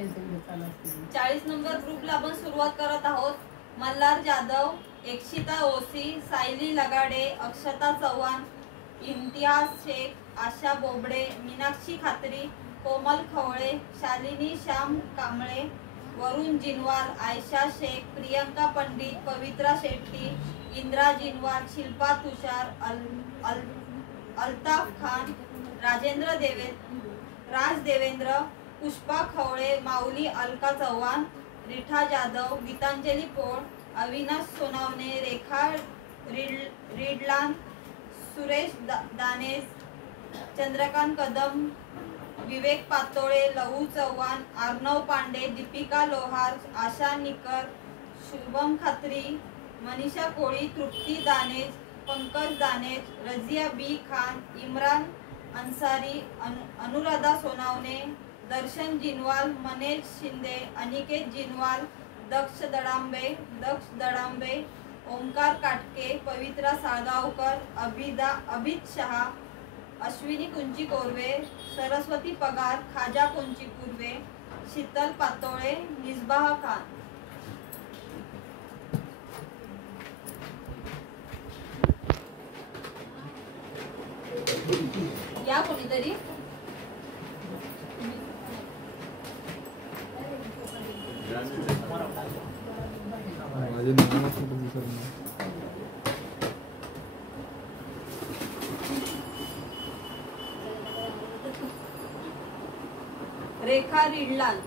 40 number ग्रुपला आपण सुरुवात करत आहोत। मल्हार जाधव, एकशिता ओसी, सायली लगाडे, अक्षता चव्हाण, इम्तियाज शेख, आशा बोबडे, मीनाक्षी खात्री, कोमल खवळे, शालिनी श्याम कांबळे, वरुण जिनवाल, आयशा शेख, प्रियंका पंडित, पवित्रा शेट्टी, इंद्रा जिनवाल, शिल्पा तुषार, अल्ताफ खान, राज देवेंद्र, पुष्पा खवळे, माऊली अलका चव्हाण, रिठा जाधव, गीतांजली पोळ, अविनाश सोनावणे, रेखा रिडलान, सुरेश दानेज, चंद्रकांत कदम, विवेक पातोळे, लहू चव्हाण, अर्णव पांडे, दीपिका लोहार, आशा निकर, शुभम खात्री, मनीषा कोळी, तृप्ती दानेज, पंकज दानेज, रजिया बी खान, इम्रान अन्सारी, अनुराधा सोनावणे, दर्शन जिनवाल, मनेश शिंदे, अनिकेत जिनवाल, दक्ष दडांबे, ओंकार काटके, पवित्रा साळगावकर, अभित शहा, अश्विनी कुंची कोरवे, सरस्वती पगार, खाजा कुंची कुर्वे, शीतल पातोळे, मिसबाह खान। या कोणीतरी रेखा रिडलान,